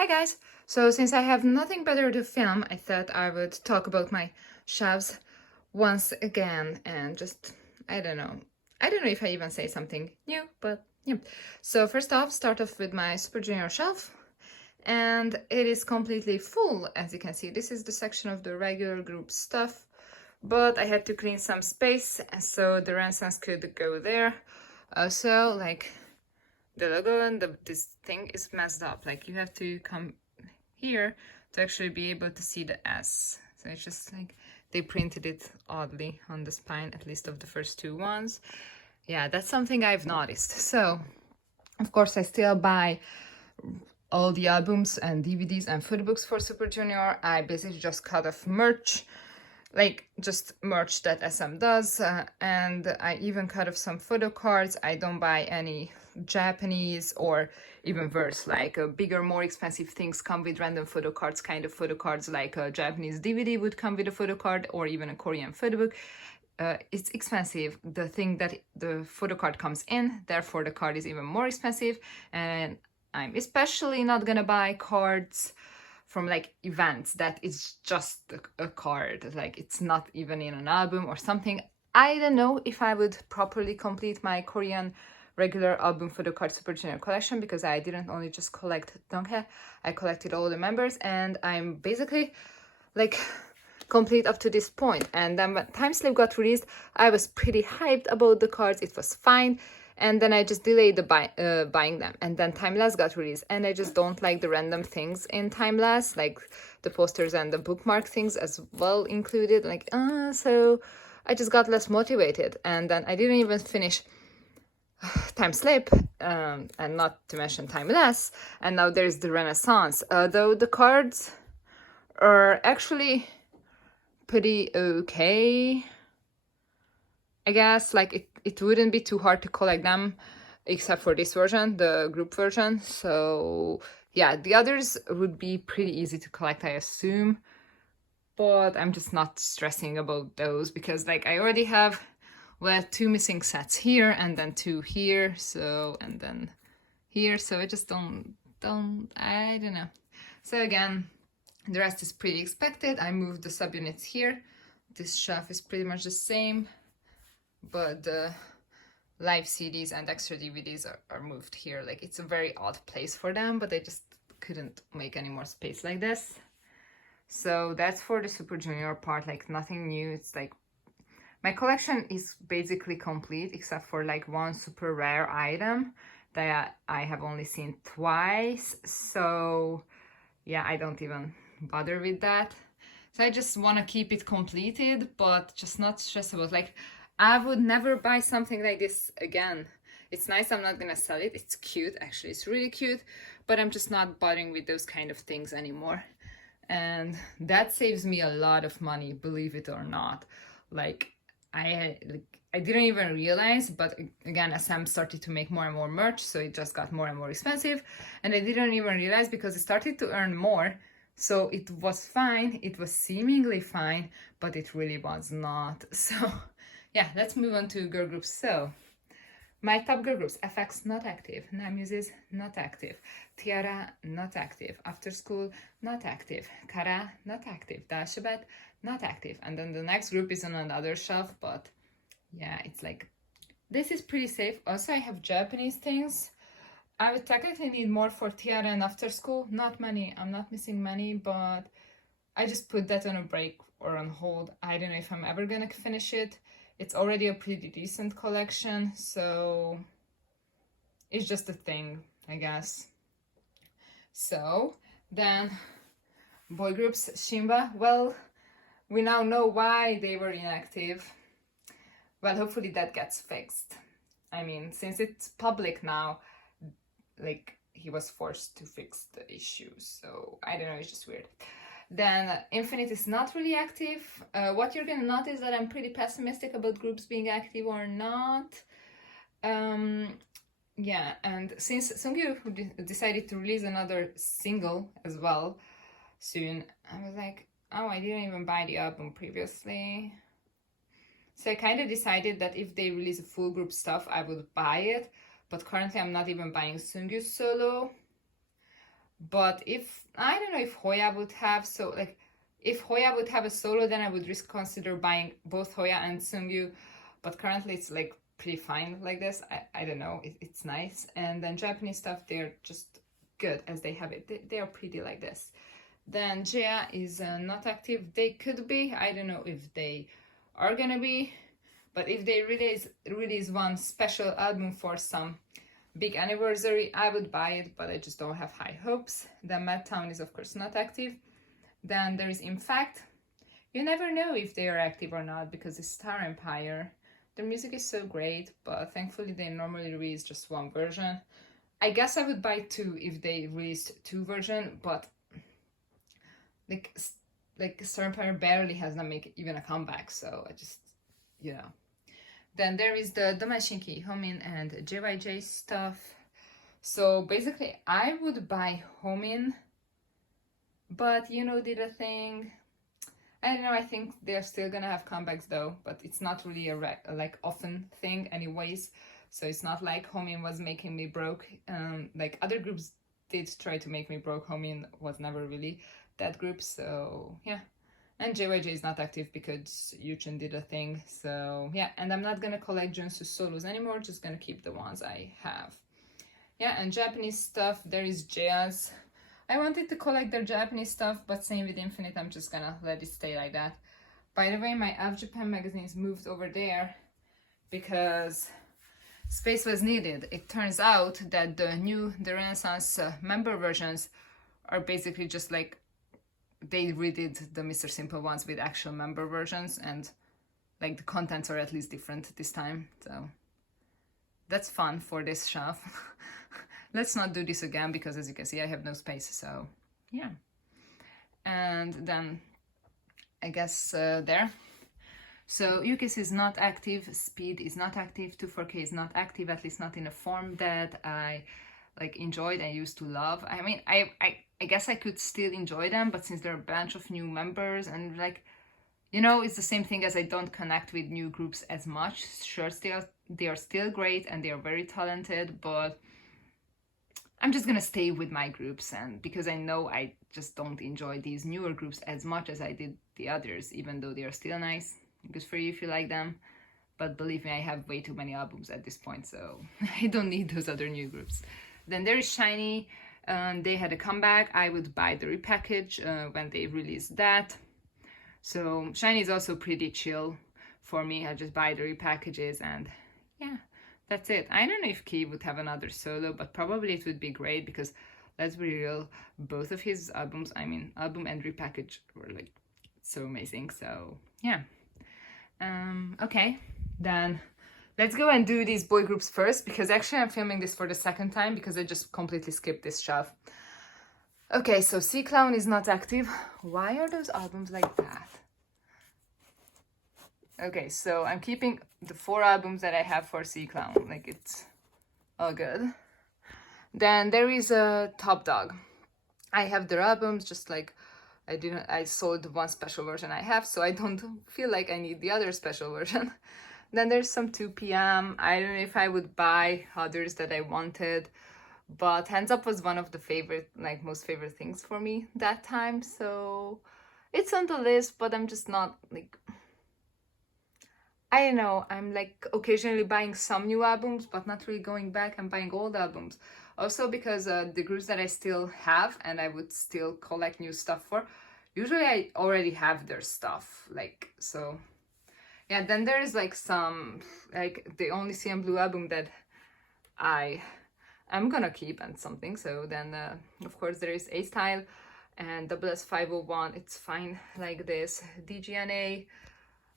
Hi guys! So since I have nothing better to film, I thought I would talk about my shelves once again and just, I don't know. I don't know if I even say something new, but yeah. So first off, start off with my Super Junior shelf. And it is completely full, as you can see. This is the section of the regular group stuff. But I had to clean some space, so the Renaissance could go there. Also, like, the logo and this thing is messed up. Like, you have to come here to actually be able to see the S. So it's just like they printed it oddly on the spine, at least of the first two ones. Yeah, that's something I've noticed. So, of course, I still buy all the albums and DVDs and photo for Super Junior. I basically just cut off merch, like just merch that SM does, and I even cut off some photo cards. I don't buy any Japanese or even worse, like bigger, more expensive things come with random photo cards, kind of photo cards like a Japanese DVD would come with a photo card, or even a Korean photo book. It's expensive, the thing that the photo card comes in, therefore the card is even more expensive. And I'm especially not gonna buy cards from like events that is just a card, like it's not even in an album or something. I don't know if I would properly complete my Korean regular album photo card Super Junior collection, because I didn't only just collect Donghae, I collected all the members, and I'm basically like complete up to this point. And then when Time Slip got released, I was pretty hyped about the cards. It was fine. And then I just delayed the buying them. And then Timeless got released, and I just don't like the random things in Timeless, like the posters and the bookmark things as well included. Like, so I just got less motivated. And then I didn't even finish Time Slip, and not to mention Timeless. And now there's the Renaissance. Though the cards are actually pretty okay, I guess. Like, it wouldn't be too hard to collect them, except for this version, the group version. So yeah, the others would be pretty easy to collect, I assume, but I'm just not stressing about those, because like I already have, well, 2 missing sets here, and then 2 here, so, and then here, so I just don't, I don't know. So again, the rest is pretty expected. I moved the subunits here. This shelf is pretty much the same, but the live CDs and extra DVDs are moved here. Like, it's a very odd place for them, but I just couldn't make any more space like this. So that's for the Super Junior part, like nothing new. It's like my collection is basically complete, except for like one super rare item that I have only seen twice. So yeah, I don't even bother with that. So I just want to keep it completed, but just not stress about, like, I would never buy something like this again. It's nice, I'm not gonna sell it. It's cute, actually, it's really cute, but I'm just not bothering with those kind of things anymore. And that saves me a lot of money, believe it or not. Like, I didn't even realize, but again, SM started to make more and more merch, so it just got more and more expensive. And I didn't even realize, because it started to earn more, so it was fine, it was seemingly fine, but it really was not. So yeah, let's move on to girl groups. So my top girl groups: FX not active, Namuses not active, Tiara not active, After School not active, Kara not active, Dashabat not active. And then the next group is on another shelf, but yeah, it's like, this is pretty safe. Also, I have Japanese things. I would technically need more for Tiara and After School. Not many, I'm not missing many, but I just put that on a break or on hold. I don't know if I'm ever gonna finish it. It's already a pretty decent collection, so it's just a thing, I guess. So then boy groups, Shimba, well, we now know why they were inactive. Well, hopefully that gets fixed. I mean, since it's public now, like, he was forced to fix the issue, so I don't know, it's just weird. Then Infinite is not really active. What you're gonna notice is that I'm pretty pessimistic about groups being active or not. Yeah, and since Sungyu decided to release another single as well soon, I was like, oh, I didn't even buy the album previously. So I kind of decided that if they release a full group stuff, I would buy it. But currently I'm not even buying Sungyu's solo. But if, I don't know if Hoya would have, so like, if Hoya would have a solo, then I would consider buying both Hoya and Sungyu. But currently it's like pretty fine like this. I don't know, it's nice. And then Japanese stuff, they're just good as they have it. They are pretty like this. Then Jia is not active. They could be. I don't know if they are gonna be. But if they release one special album for some big anniversary, I would buy it, but I just don't have high hopes. Then Madtown is of course not active. Then there is In Fact. You never know if they are active or not because it's Star Empire. Their music is so great, but thankfully they normally release just one version. I guess I would buy two if they released two versions, but like Star Empire barely has not make even a comeback, so I just, you know. Then there is the Domeshinki, Homin, and JYJ stuff. So basically, I would buy Homin, but you know, did a thing. I don't know, I think they're still gonna have comebacks though, but it's not really a like often thing anyways. So it's not like Homin was making me broke. Like other groups did try to make me broke. Homin was never really that group, so yeah. And JYJ is not active because Yuchun did a thing, so yeah. And I'm not gonna collect Junsu solos anymore, just gonna keep the ones I have. Yeah, and Japanese stuff, there is Jazz. I wanted to collect their Japanese stuff, but same with Infinite, I'm just gonna let it stay like that. By the way, my Av Japan magazine is moved over there because space was needed. It turns out that the Renaissance member versions are basically just like, they redid the Mr. Simple ones with actual member versions, and like the contents are at least different this time, so that's fun for this shelf. Let's not do this again because as you can see I have no space, so yeah. And then I guess there. So UKIS is not active, Speed is not active, 24K is not active, at least not in a form that I like enjoyed and used to love. I mean, I guess I could still enjoy them, but since there are a bunch of new members and like, you know, it's the same thing as I don't connect with new groups as much. Sure, they are still great and they are very talented, but I'm just gonna stay with my groups, and because I know I just don't enjoy these newer groups as much as I did the others, even though they are still nice. Good for you if you like them, but believe me, I have way too many albums at this point, so I don't need those other new groups. Then there is SHINee. They had a comeback. I would buy the repackage when they released that. So SHINee is also pretty chill for me. I just buy the repackages and yeah, that's it. I don't know if Key would have another solo, but probably it would be great because let's be real, both of his albums, I mean, album and repackage were like so amazing. So yeah. Okay, then let's go and do these boy groups first because actually I'm filming this for the second time because I just completely skipped this shelf. Okay, so C Clown is not active. Why are those albums like that? Okay, so I'm keeping the 4 albums that I have for C Clown. Like, it's all good. Then there is a Top Dog. I have their albums, just like I sold one special version I have, so I don't feel like I need the other special version. Then there's some 2PM. I don't know if I would buy others that I wanted, but Hands Up was one of the most favorite things for me that time, so it's on the list, but I'm just not like, I don't know, I'm like occasionally buying some new albums, but not really going back and buying old albums. Also because the groups that I still have and I would still collect new stuff for, usually I already have their stuff, like, so yeah. Then there is like some, like the Only CM Blue album that I'm gonna keep and something. So then of course there is A-Style and SS501, it's fine like this. DGNA,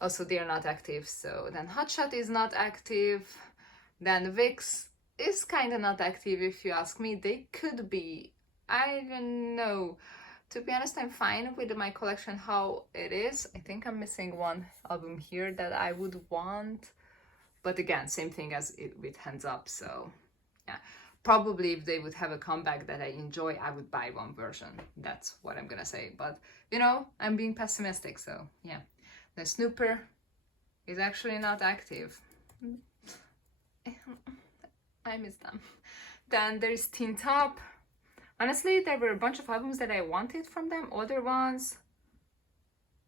also they are not active. So then Hotshot is not active. Then VIX is kind of not active if you ask me. They could be, I don't know. To be honest, I'm fine with my collection how it is. I think I'm missing one album here that I would want, but again, same thing as it with Hands Up. So yeah, probably if they would have a comeback that I enjoy, I would buy one version. That's what I'm gonna say, but you know, I'm being pessimistic, so yeah. The Snooper is actually not active. I miss them. Then there is Teen Top. Honestly, there were a bunch of albums that I wanted from them, older ones.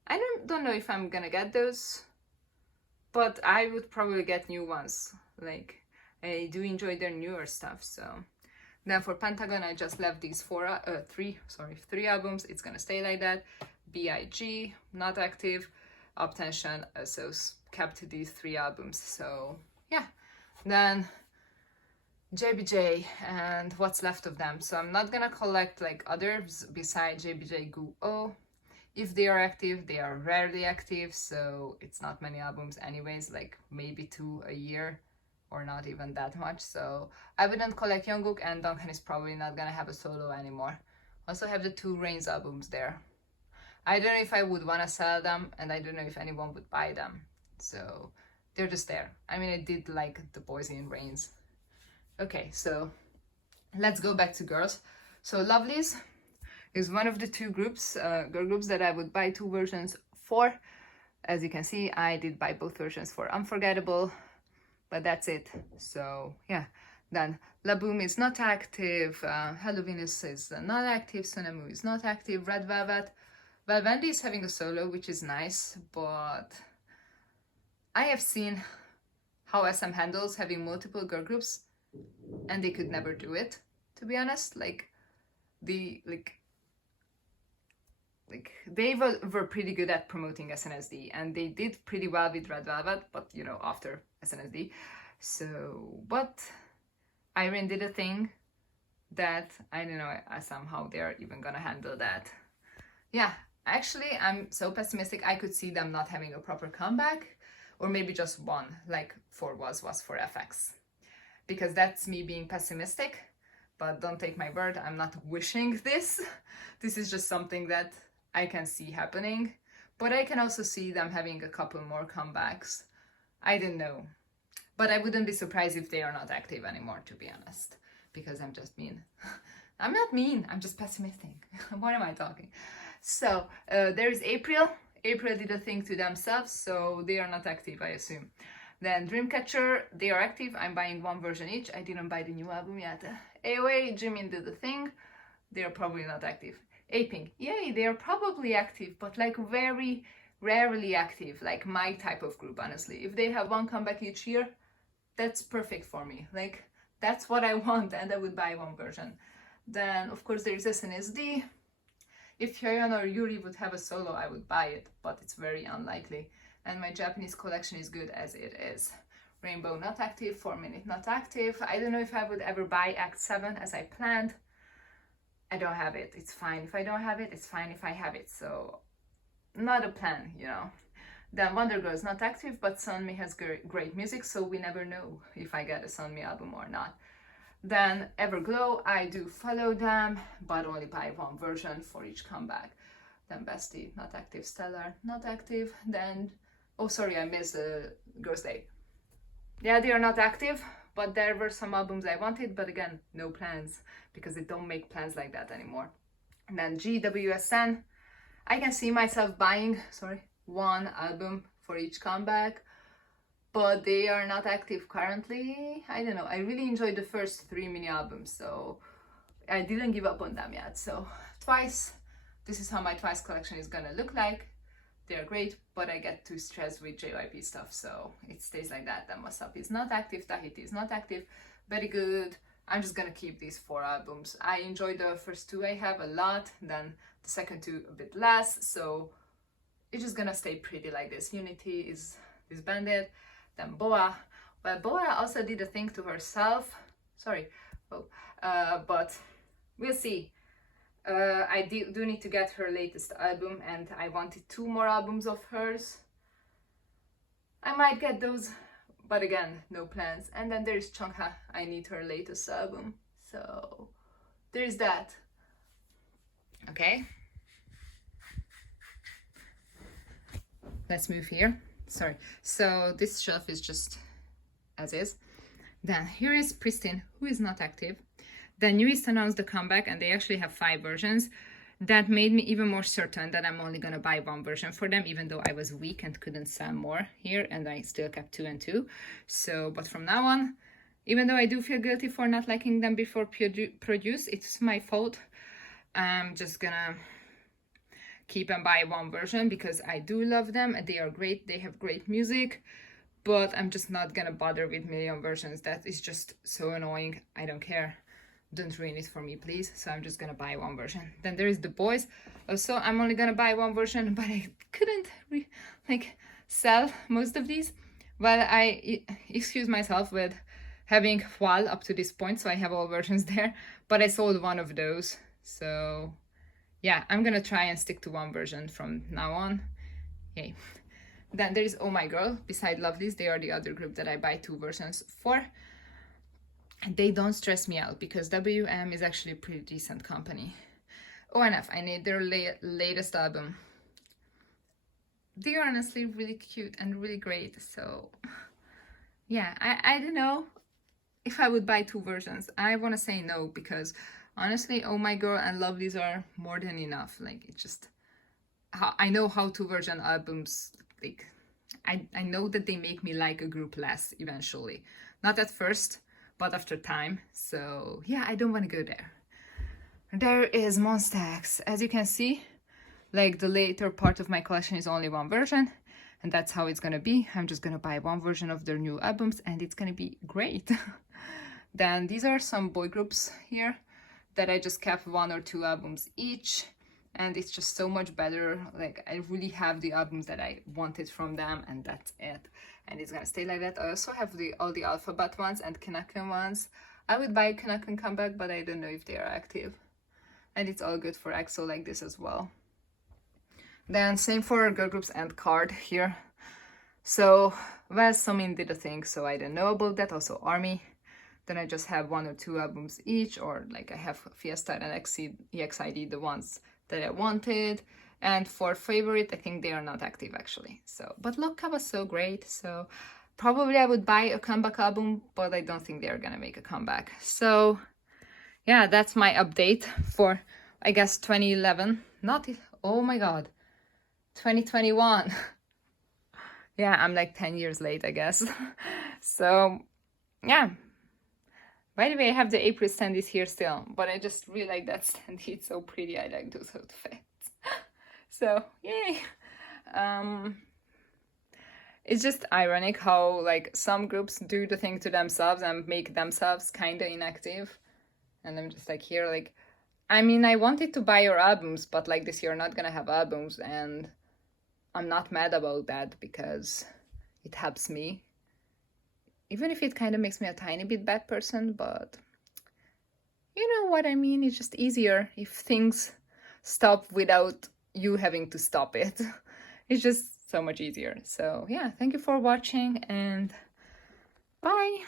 I don't know if I'm gonna get those, but I would probably get new ones. Like, I do enjoy their newer stuff, so. Then for Pentagon, I just left these three albums. It's gonna stay like that. B.I.G, not active. Uptension, so kept these 3 albums. So yeah. Then JBJ and what's left of them. So I'm not gonna collect like others besides JBJ Gu-Oh. If they are active, they are rarely active, so it's not many albums anyways, like maybe 2 a year, or not even that much. So I wouldn't collect Jungkook, and Duncan is probably not gonna have a solo anymore. Also have the 2 Rains albums there. I don't know if I would wanna sell them, and I don't know if anyone would buy them. So they're just there. I mean, I did like the Boys in Rains. Okay, so let's go back to girls. So Lovelies is one of the 2 groups, girl groups that I would buy 2 versions for. As you can see, I did buy both versions for Unforgettable, but that's it. So yeah, then La Boom is not active, Hello Venus is not active, Sonamu is not active, Red Velvet. Well, Wendy is having a solo, which is nice, but I have seen how SM handles having multiple girl groups, and they could never do it, to be honest. Like they were pretty good at promoting SNSD, and they did pretty well with Red Velvet, but you know, after SNSD. So, but Irene did a thing that I don't know somehow they're even gonna handle that. Yeah, actually, I'm so pessimistic. I could see them not having a proper comeback, or maybe just one, like was for FX, because that's me being pessimistic. But don't take my word, I'm not wishing this. This is just something that I can see happening. But I can also see them having a couple more comebacks. I don't know. But I wouldn't be surprised if they are not active anymore, to be honest. Because I'm just mean. I'm not mean, I'm just pessimistic. What am I talking? So, there is April. April did a thing to themselves, so they are not active, I assume. Then Dreamcatcher, they are active. I'm buying 1 version each. I didn't buy the new album yet. AOA, Jimin did the thing. They are probably not active. Aping, yay, they are probably active, but like very rarely active, like my type of group, honestly. If they have 1 comeback each year, that's perfect for me. Like, that's what I want, and I would buy 1 version. Then, of course, there is SNSD. If Hyeon or Yuri would have a solo, I would buy it, but it's very unlikely. And my Japanese collection is good as it is. Rainbow not active, 4 Minute not active. I don't know if I would ever buy Act 7 as I planned. I don't have it, it's fine. If I don't have it, it's fine if I have it. So, not a plan, you know. Then Wonder Girl is not active, but Sunmi has great music, so we never know if I get a Sunmi album or not. Then Everglow, I do follow them, but only buy 1 version for each comeback. Then Bestie, not active. Stellar, not active. Then, oh sorry, I missed Girls' Day. Yeah, they are not active, but there were some albums I wanted, but again, no plans, because they don't make plans like that anymore. And then GWSN, I can see myself buying, 1 album for each comeback, but they are not active currently. I don't know, I really enjoyed the first 3 mini albums, so I didn't give up on them yet. So Twice, this is how my Twice collection is gonna look like. They're great, but I get too stressed with JYP stuff, so it stays like that. Then Wasabi is not active, Tahiti is not active, very good. I'm just gonna keep these 4 albums. I enjoyed the first 2 I have a lot, then the second 2 a bit less, so it's just gonna stay pretty like this. Unity is disbanded. Then Boa. Well, Boa also did a thing to herself. But we'll see. I do need to get her latest album, and I wanted 2 more albums of hers. I might get those, but again, no plans. And then there's Chungha. I need her latest album. So there's that. Okay. Let's move here. Sorry. So this shelf is just as is. Then here is Pristine, who is not active. Then Newest announced the comeback, and they actually have 5 versions. That made me even more certain that I'm only gonna buy 1 version for them, even though I was weak and couldn't sell more here, and I still kept 2 and 2. So, but from now on, Even though I do feel guilty for not liking them before produce, it's my fault. I'm just gonna keep and buy one version because I do love them and they are great. They have great music, but I'm just not gonna bother with million versions. That is just so annoying. I don't care. Don't ruin it for me, please. So I'm just gonna buy one version. Then there is the boys. Also, I'm only gonna buy one version, but I couldn't sell most of these. Well, I excuse myself with having Hwal up to this point, so I have all versions there, but I sold one of those. So yeah, I'm gonna try and stick to one version from now on. Yay. Then there is Oh My Girl. Beside Lovelies, they are the other group that I buy 2 versions for. And they don't stress me out because WM is actually a pretty decent company. ONF, I need their latest album. They are honestly really cute and really great. So yeah, I don't know if I would buy 2 versions. I want to say no because honestly, Oh My Girl and Lovelies are more than enough. Like, it's just, I know how 2 version albums, like, I know that they make me like a group less eventually. Not at first, but after time. So yeah, I don't want to go there. There is Monsta X. As you can see, like, the later part of my collection is only one version, and that's how it's gonna be. I'm just gonna buy one version of their new albums and it's gonna be great. Then these are some boy groups here that I just kept 1 or 2 albums each, and it's just so much better. Like, I really have the albums that I wanted from them, and that's it. And it's gonna stay like that. I also have all the Alphabet ones and Kanakun ones. I would buy Kanakun Comeback, but I don't know if they are active. And it's all good for EXO like this as well. Then same for girl groups and Card here. So, well, Somin did a thing, so I don't know about that. Also ARMY. Then I just have 1 or 2 albums each, or like I have Fiesta and EXID, the ones that I wanted. And for favorite, I think they are not active actually. So, but Loka was so great, so probably I would buy a comeback album, but I don't think they're gonna make a comeback. So yeah, that's my update for, I guess, 2011. Not, oh my god, 2021. Yeah, I'm like 10 years late, I guess. So yeah. By the way, I have the April standees here still, but I just really like that standee. It's so pretty. I like those outfits. So yay. It's just ironic how like some groups do the thing to themselves and make themselves kind of inactive, and I'm just like here, like, I mean, I wanted to buy your albums, but like this year not gonna have albums, and I'm not mad about that because it helps me, even if it kind of makes me a tiny bit bad person. But you know what I mean, it's just easier if things stop without you having to stop it. It's just so much easier. So yeah, thank you for watching and bye.